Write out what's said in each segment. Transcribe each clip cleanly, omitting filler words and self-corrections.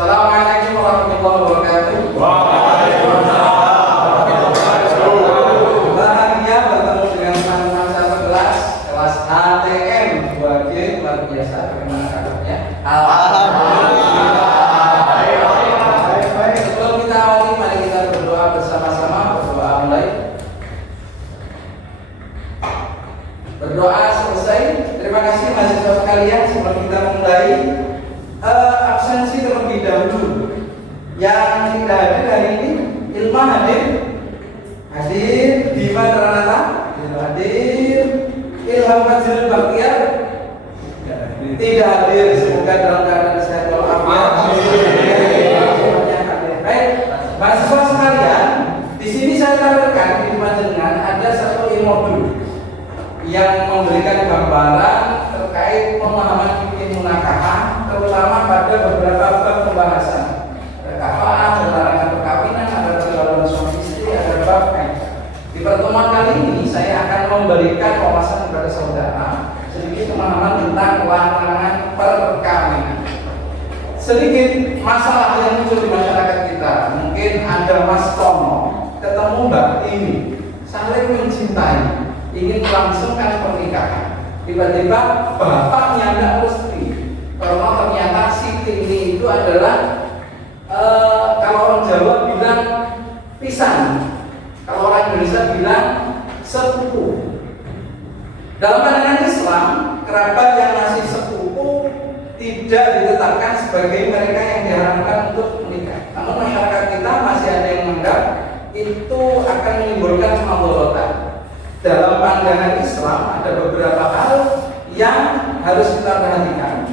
Assalamualaikum warahmatullahi wabarakatuh. Bahagia bertemu dengan teman-teman satu kelas ATM 2G, luar biasa. Bagaimana kabarnya? Alhamdulillah. Baik. Sebelum kita awali, mari kita berdoa bersama-sama. Berdoa mulai. Berdoa selesai. Terima kasih mahasiswa sekalian. Sebelum kita mulai, absensi terlebih dahulu. Yang tidak hadir hari ini, Ilma hadir, Dima Teranata hadir, Ilham Fajrul Baktiar tidak hadir. Semoga dalam keadaan sehat walafiat. Baik, mahasiswa sekalian, di sini saya tampilkan di panjenengan ada satu modul yang memberikan gambaran terkait pemahaman fikih munakaha, terutama pada beberapa bab pembahasan. Ada kafaah, ada larangan perkawinan, ada pergaulan suami istri, ada bab Di pertemuan kali ini saya akan memberikan wawasan kepada saudara sedikit pemahaman tentang larangan perkawinan. Sedikit masalah yang muncul di masyarakat kita. Mungkin ada Mas Tono ketemu Mbak Tini, saling mencintai, ingin melangsungkan pernikahan. Tiba-tiba bapaknya tidak mesti, karena ternyata si Tini itu adalah kalau orang Jawa bilang pisang, kalau orang Indonesia bilang sepupu. Dalam pandangan Islam, kerabat yang masih sepupu tidak ditetapkan sebagai mereka yang diharamkan untuk menikah. Namun masyarakat kita masih ada yang menganggap itu akan menimbulkan kemadaratan. Dalam pandangan Islam ada beberapa hal yang harus kita perhatikan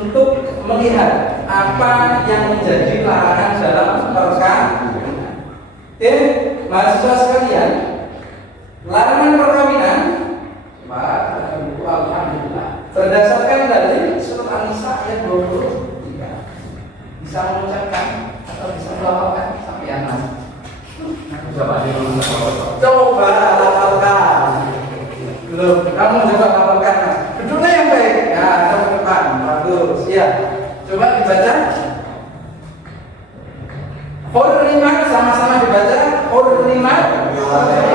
untuk melihat apa yang menjadi larangan dalam perkawinan. Oke, mahasiswa sekalian, larangan perkawinan, alhamdulillah, berdasarkan dari surat An-Nisa ayat 23. Bisa mengucapkan atau bisa melafalkan sampai yang mana? Coba lafalkan. Belum, kamu coba lafalkan. Duduknya yang baik. Ya, ke depan. Bagus. Ya. Coba dibaca. Hurrimat, sama-sama dibaca. Hurrimat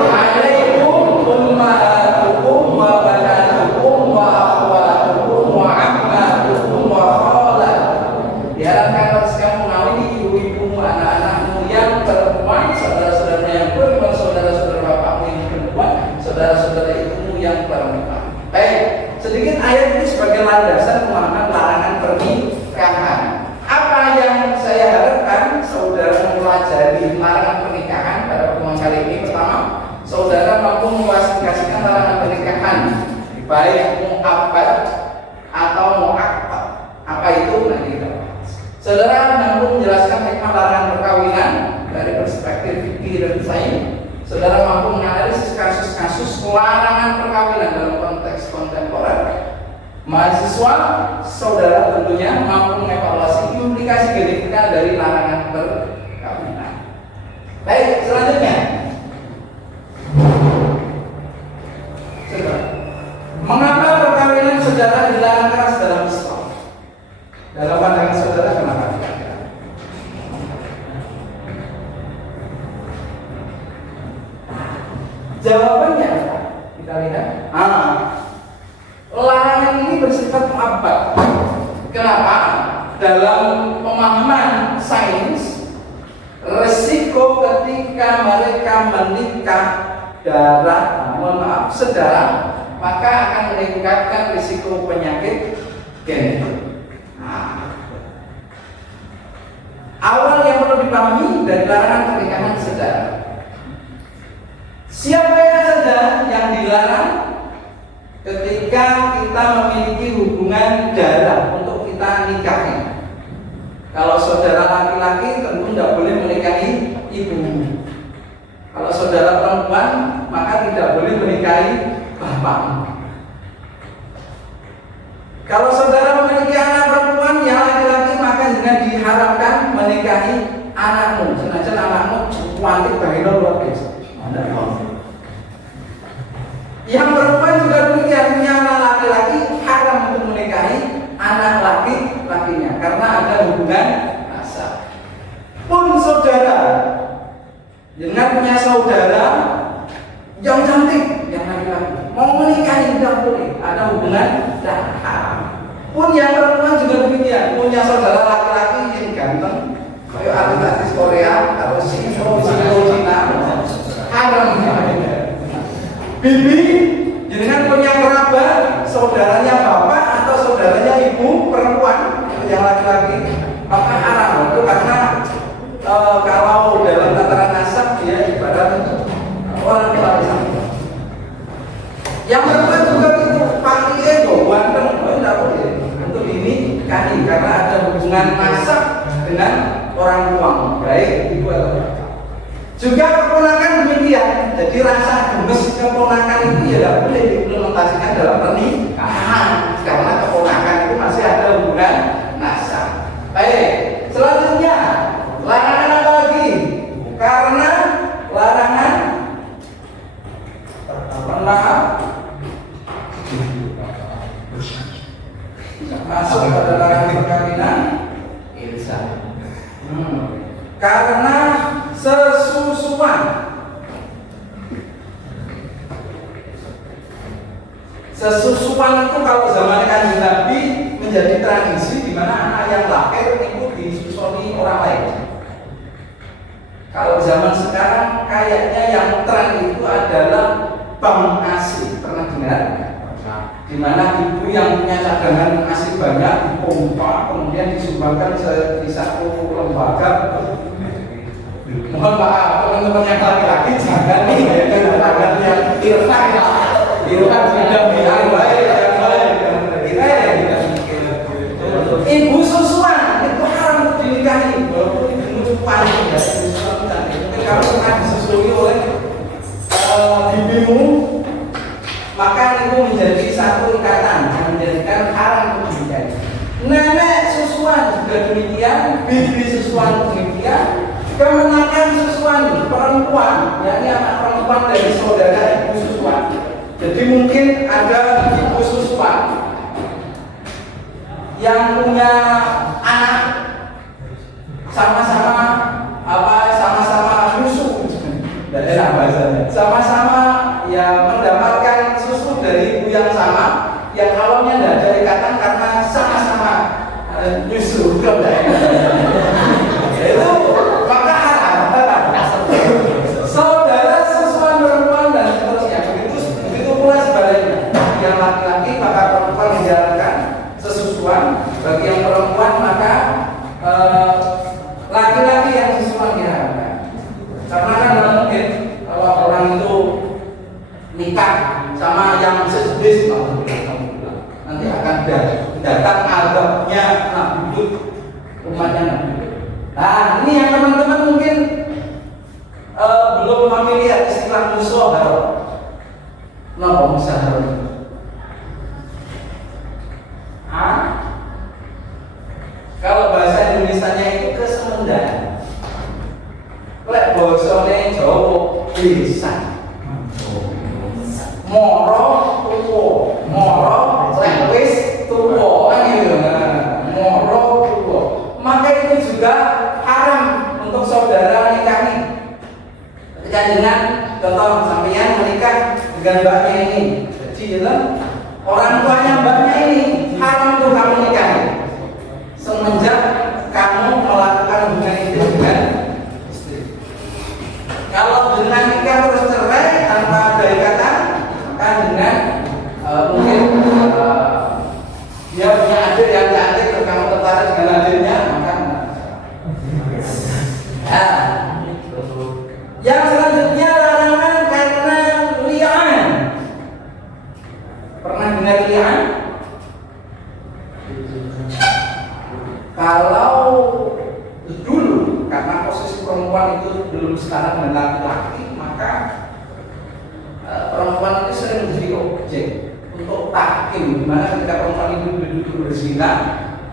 alaikum ummahatukum wa banatukum wa akhwatukum wa ammatukum wa khalatukum. Diharapkan harus kamu mengawini ibu-ibumu, anak-anakmu yang perempuan, saudara-saudara yang perempuan, saudara-saudara bapakmu yang perempuan, saudara-saudara ibumu yang perempuan. Baik, sedikit ayat ini sebagai landasan pemahaman larangan pernikahan. Apa yang saya harapkan saudara mempelajari larangan pernikahan pada pertemuan kali ini? Pertama, saudara mampu mengklasifikasikan larangan pernikahan baik mu'abbad atau mu'aqqad. Apa itu? Nanti kita bahas. Saudara mampu menjelaskan hikmah larangan perkawinan dari perspektif fikih dan sains. Saudara mampu menganalisis kasus-kasus larangan perkawinan dalam konteks kontemporer. Mahasiswa, saudara tentunya mampu mengevaluasi implikasi genetika dari larangan perkawinan. Baik, selanjutnya, saudara, mengapa perkawinan saudara dilarang keras dalam Islam? Dalam pandangan saudara, kenapa? Jawabannya kita lihat. Larangan ini bersifat mu'abbad. Kenapa? Dalam pemahaman sains, resiko ketika mereka menikah sedara, maka akan meningkatkan risiko penyakit genetik. Awal yang perlu dipahami dari larangan pernikahan sedara. Siapa saja yang dilarang ketika kita memiliki hubungan darah untuk kita nikahi. Kalau saudara laki-laki tentu tidak boleh menikahi ibumu. Kalau saudara perempuan maka tidak boleh menikahi bapakmu. Kalau saudara memiliki anak perempuan yang laki-laki maka jangan diharapkan menikahi anakmu. Senajan anakmu cantik banget luar biasa. Yang perempuan juga demikian, yang laki-laki haram untuk menikahi anak laki-lakinya karena ada hubungan rasa. punya saudara yang cantik, yang laki-laki, mau menikahi tidak boleh, ada hubungan dan haram. Pun yang perempuan juga demikian, punya saudara laki-laki yang ganteng, kayak artis Korea atau sinetron Cina, haram. Bibi, dengan punya kerabat, saudaranya bapak atau saudaranya ibu perempuan yang laki-laki, maka haram itu karena kalau dalam tataran nasab dia ibarat orang tua sama. Yang perempuan juga itu pakai ego, ganteng, tidak boleh untuk ini kali karena ada hubungan nasab dengan orang tua, baik ibu atau bapak. Juga keponakan demikian, jadi rasa gemes keponakan itu ya tidak boleh diimplementasikan dalam pernikahan karena keponakan itu masih ada hubungan nasab. Baik, selanjutnya larangan apa lagi? Karena larangan pernah masuk pada larangan perkawinan irsa. Karena sesusuan. Sesusuan itu kalau zaman Kanjeng Nabi menjadi tradisi di mana anak yang lahir itu disusui orang lain. Kalau zaman sekarang kayaknya yang tren itu adalah bank ASI, pernah dengar? Di mana ibu yang punya cadangan ASI banyak dipompa kemudian disumbangkan di satu lembaga. Mohon maaf teman-teman yang laki-laki jangan membayangkan lembaga yang irfan ya. Irfan sudah bilang baik yang baik. Ibu susuan itu haram untuk dinikahi walaupun ibu paling ya. Kalau pernah disusui oleh bibimu, maka itu menjadi satu ikatan yang menjadikan haram untuk dinikahi. Nenek susuan juga demikian, bibi susuan demikian, kemenakan susuan perempuan, yakni anak perempuan dari saudara ibu susuan. Jadi mungkin ada ibu susuan yang punya anak sama-sama susu, sama-sama ya mendapatkan susu dari ibu yang sama, yang awalnya tidak ada ikatan karena sama-sama nyusu, itu maka haram. Saudara susuan perempuan dan seterusnya, begitu pula sebaliknya. Yang laki-laki maka perempuan menjalankan sesusuan, bagi yang perempuan maka laki-laki yang susuan diharamkan. Karena kan mungkin kalau orang itu nikah sama yang sejenis nanti akan datang azabnya Nabi umatnya Nabi. Nah ini yang teman-teman mungkin belum familiar istilah musyahar. Kenapa musyahar? Kalau bahasa Indonesianya itu kesemendan. Lek bosone Jawa lisan. Moro lek wis tuwa gitu. Moro tuwa. Maka itu juga haram untuk saudara nikahi. Ketika dengan contoh sampeyan menikah dengan mbaknya ini. Jadi orang tuanya mbaknya ini haram untuk kamu nikahi. Semenjak kamu melakukan hubungan itu dengan istri. Kalau dengan nikah terus cerai tanpa ada ikatan, maka dengan mungkin dia punya adik yang cantik, terus kamu tertarik dengan adiknya, maka yang selanjutnya larangan karena li'an. Pernah dengar li'an? Kalau dulu karena posisi perempuan itu belum setara dengan laki-laki, maka perempuan itu sering menjadi objek untuk tahkim, di mana ketika perempuan itu duduk berzina,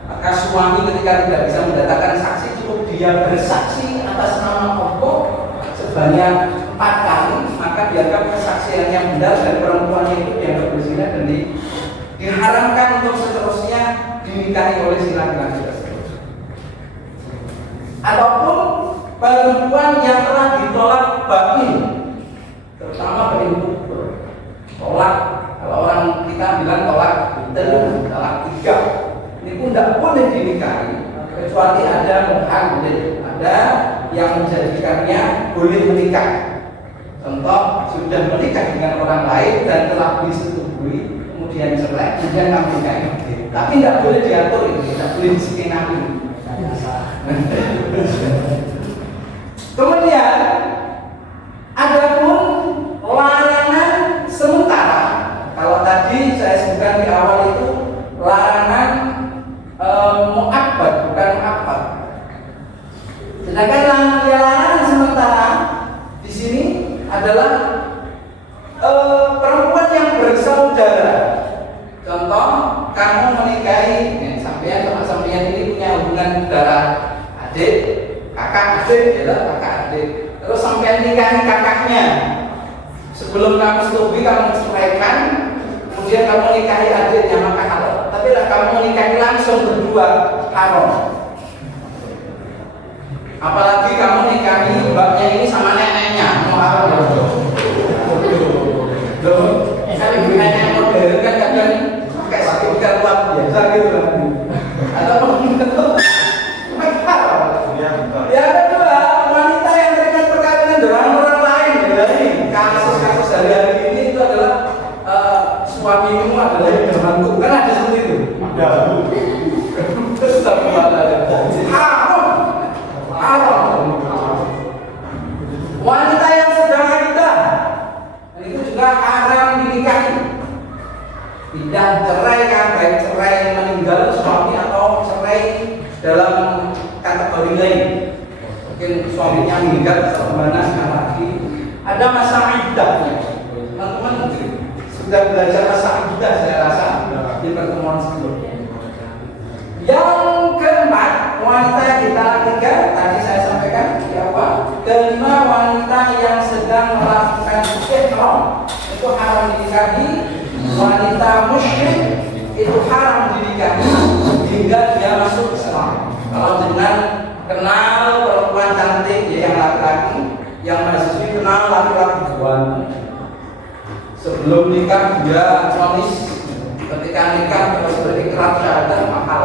maka suami ketika tidak bisa mendatangkan saksi cukup dia bersaksi atas nama Allah sebanyak 4 kali, maka dianggap kesaksiannya benar dan perempuannya itu dianggap berzina dan diharamkan untuk seterusnya dinikahi oleh si laki-laki tersebut. Ataupun perempuan yang telah ditolak bain tidak boleh dinikahi kecuali ada muhalil, ada yang menjadikannya boleh menikah. Contoh, sudah menikah dengan orang lain dan telah disetujui, kemudian cerai, kemudian kamu nikahi. Tapi tidak boleh diatur ini, tidak boleh diskenari. Kemudian adapun larangan sementara, kalau tadi saya sebutkan di awal itu larangan mu'abbad, bukan mu'abbad. Sedangkan larangan sementara di sini adalah perempuan yang bersaudara. Contoh, kamu menikahi, sampean sama sampean ini punya hubungan darah adik, kakak adik, ya kakak adik. Terus sampean nikahi kakaknya. Sebelum kamu setuju, kamu ceraikan, kemudian kamu nikahi adiknya, maka halal. Tapi lah kamu nikahi langsung berdua, haram. Apalagi kamu nikahi mbaknya ini sama neneknya, mau haram loh. Saya nenek modern kan kadang pakai sertifikat luar biasa gitu kan. Atau yang kedua, wanita yang terikat perkawinan dengan orang lain. Jadi kasus-kasus hari-hari ini itu adalah suamimu adalah idamanku, kan ada seperti itu. Haram. Wanita yang sedang iddah itu juga haram dinikahi. Tidak cerai kan, baik cerai meninggal suami atau cerai dalam kategori lain. Mungkin suaminya meninggal sebagaimana sekali lagi ada masa iddahnya. Teman-teman sudah belajar masa iddah saya rasa di pertemuan sebelumnya. Yang keempat, wanita kita ketiga tadi saya sampaikan di awal. Kelima, wanita yang sedang melakukan ihram itu haram dinikahi. Wanita musyrik itu haram dinikahi hingga dia masuk Islam. Kalau dengan kenal perempuan cantik ya yang laki-laki, yang mahasiswi kenal laki-laki kawan. Sebelum nikah dia vonis, ketika nikah harus berikrar syahadat mahal.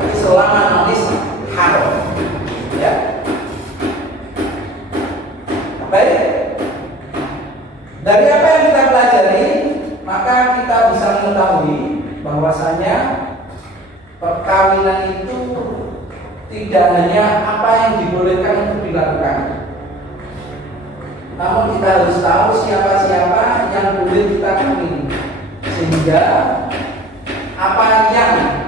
Tapi selama vonis haram. Ya. Baik. Dari apa yang kita pelajari, maka kita bisa mengetahui bahwasanya perkawinan itu tidak hanya apa yang dibolehkan untuk dilakukan, namun kita harus tahu siapa-siapa yang boleh kita kawin, sehingga apa yang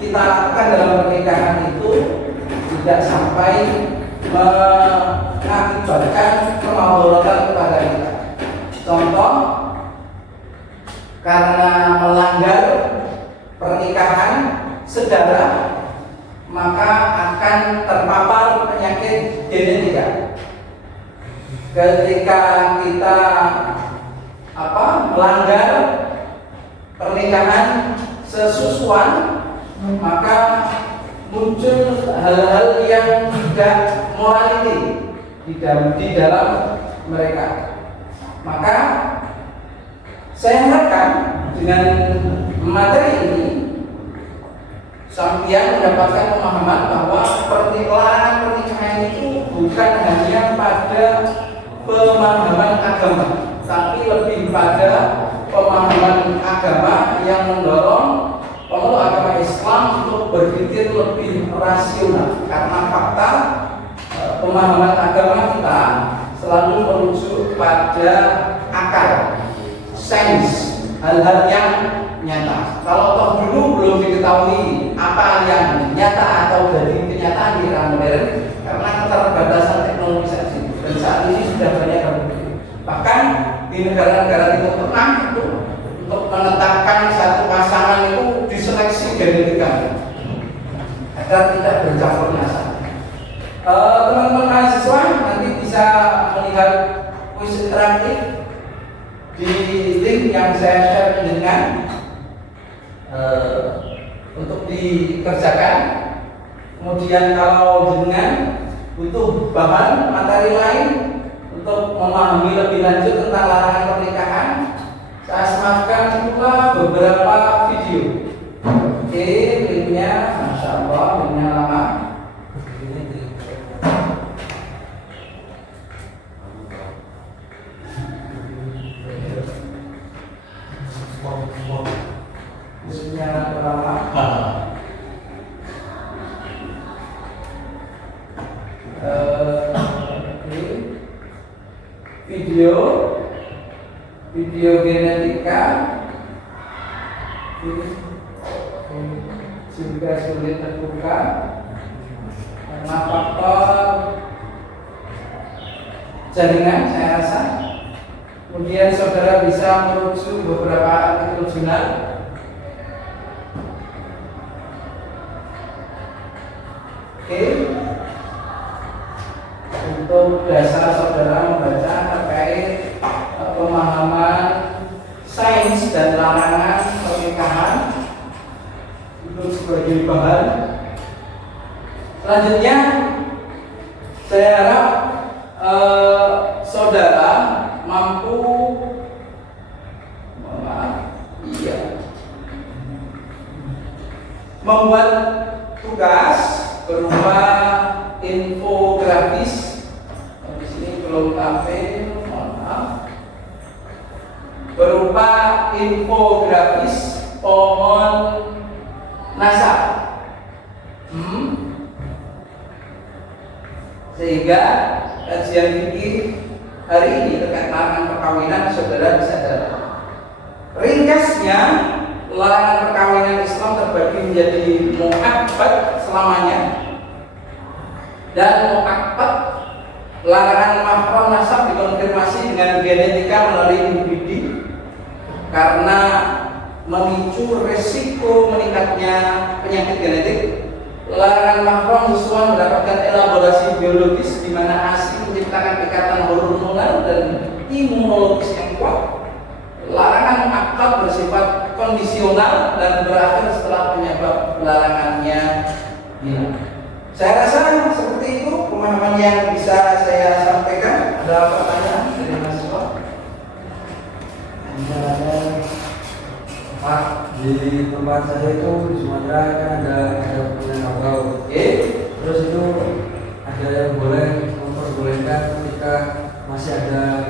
kita lakukan dalam pernikahan itu tidak sampai mengakibatkan kemadaratan kepada kita. Contoh, karena melanggar pernikahan saudara maka akan terpapar penyakit genetika. Ketika kita melanggar pernikahan sesusuan, maka muncul hal-hal yang tidak morality di dalam mereka. Maka saya harapkan dengan materi ini sampeyan mendapatkan pemahaman bahwa larangan pernikahan itu bukan hanya pada pemahaman agama, tapi lebih pada pemahaman agama yang mendorong pemeluk agama Islam untuk berpikir lebih rasional, karena fakta pemahaman agama kita selalu merujuk pada akal, sains, hal-hal yang nyata. Kalau toh dulu belum diketahui apa yang nyata atau dari kenyataan di era modern karena keterbatasan teknologi saat ini, dan saat ini sudah banyak terbukti. Bahkan di negara-negara Timur Tengah itu untuk menetapkan satu pasangan itu diseleksi genetika agar tidak bercampur nyata. Teman-teman mahasiswa nanti bisa melihat kuis interaktif di link yang saya share dengan untuk dikerjakan. Kemudian kalau dengan butuh bahan materi lain untuk memahami lebih lanjut tentang larangan pernikahan, saya sematkan pula beberapa video. Oke, pinnya, masya Allah, pinnya lama. Pinnya lama. Video genetika juga sulit terbuka karena faktor jaringan, saya rasa. Kemudian saudara bisa merujuk beberapa artikel jurnal. Oke, untuk dasar saudara membaca terkait pemahaman sains dan larangan pernikahan itu sebagai bahan. Selanjutnya saya harap saudara mampu membuat tugas berupa infografis. Di sini belum tampil, mohon maaf. Berupa infografis pohon nasab. Sehingga kajian fikih hari ini terkait larangan perkawinan saudara bisa dapat. Ringkasnya, larangan perkawinan Islam terbagi menjadi mu'abbad selamanya dan mu'abbad. Larangan mahram nasab dikonfirmasi dengan genetika melalui individu karena memicu resiko meningkatnya penyakit genetik. Larangan mahram sesuai mendapatkan elaborasi biologis di mana ASI menciptakan ikatan hormonal dan imunologis yang kuat. Larangan mu'akkad bersifat kondisional dan berakhir setelah penyebab larangannya hilang. Saya rasa seperti itu pemahaman yang bisa saya sampaikan. Ada pertanyaan dari mahasiswa? Pak, di tempat saya itu di Sumatera kan ada penyakit kabel. Terus itu ada yang boleh memperbolehkan ketika masih ada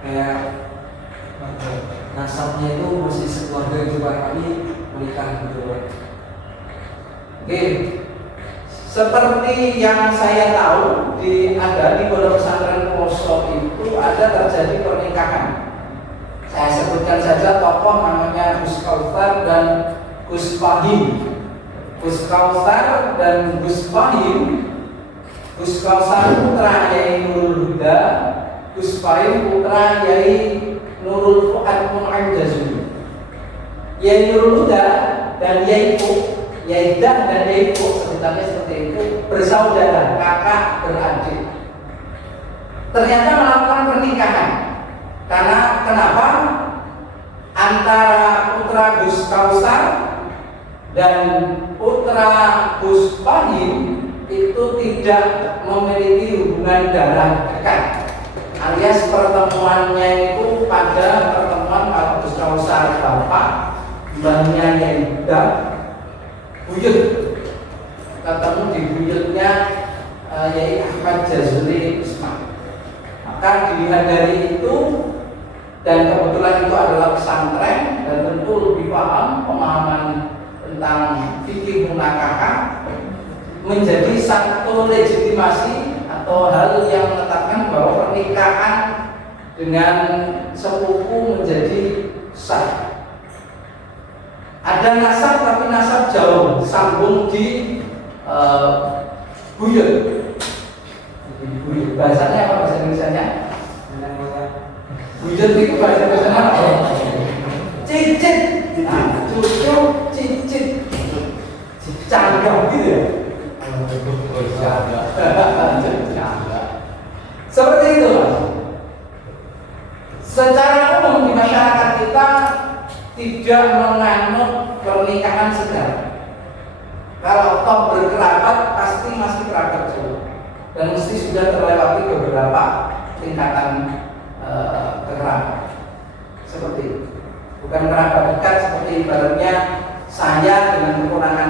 kayak nasabnya itu masih sekeluarga itu Pak, tapi menikah gitu Pak. Seperti yang saya tahu ada di Pondok Pesantren Poso itu ada terjadi pernikahan. Saya sebutkan saja tokoh namanya Gus Kautsar dan Gus Fahim. Gus Kautsar dan Gus Fahim. Gus Kautsar putra Yai Nurul Huda, Gus Fahim putra Yai Nurul Fuad Mu'azzazuli. Yai Nurul Huda dan Yai Yaidah dan Yaifu sebutannya seperti itu, bersaudara, kakak beradik. Ternyata melakukan pernikahan. Karena kenapa? Antara putra Gus Kautsar dan putra Gus Fahim itu tidak memiliki hubungan darah dekat. Alias pertemuannya itu pada pertemuan Pak Gus Kautsar bapak, mbahnya Yaidah buyut, ketemu di buyutnya Yai Ahmad Jazuli Ismail. Maka dilihat dari itu, dan kebetulan itu adalah pesantren dan tentu lebih paham pemahaman tentang fikih munakahah, menjadi satu legitimasi atau hal yang menetapkan bahwa pernikahan dengan sepupu menjadi sah. Ada nasab tapi nasab jauh, sambung di buyut. Bahasanya apa bahasa Indonesianya? Buyut itu bahasa Indonesia apa? Cicit, cucu, cicit, canggah gitu ya? Seperti itu Mas. Secara umum di masyarakat kita tidak menganut pernikahan segera. Kalau toh berkerabat pasti masih kerabat jauh dan mesti sudah terlewati beberapa tingkatan kekerabat. Seperti itu. bukan kerabat dekat seperti ibaratnya saya dengan keponakan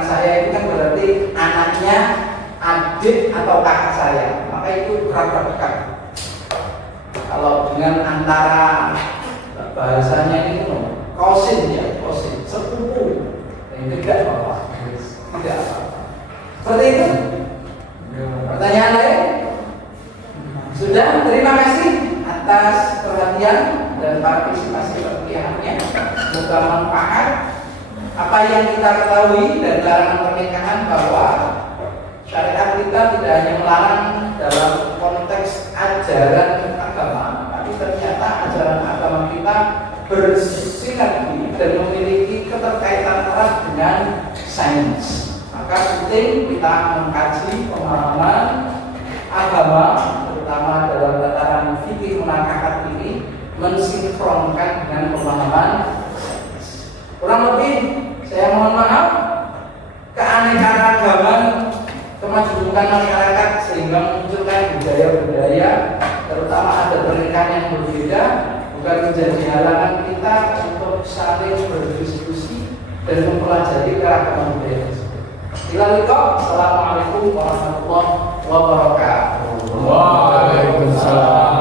saya itu kan berarti anaknya adik atau kakak saya, maka itu kerabat dekat. Kalau dengan antara bahasanya itu kosin ya, kosin, sepupu, ini tidak apa-apa, tidak apa-apa. Seperti itu. Pertanyaan lain? Sudah, terima kasih atas perhatian dan partisipasi pihaknya. Semoga manfaat. Apa yang kita ketahui dari larangan pernikahan bahwa syariat kita tidak hanya melarang dalam konteks ajaran agama, tapi ternyata ajaran agama kita bersinergi dan memiliki keterkaitan erat dengan sains. Maka penting kita mengkaji pemahaman agama, terutama dalam tataran fikih munakat ini, mensinkronkan dengan pemahaman sains. Kurang lebih, saya mohon maaf, keanekaragaman kemajuan masyarakat sehingga munculkan budaya-budaya, terutama ada pernikahan yang berbeda, bukan menjadi halangan kita untuk saling berdiskusi dan mempelajari keragaman budaya tersebut. Assalamualaikum warahmatullahi wabarakatuh. Waalaikumsalam.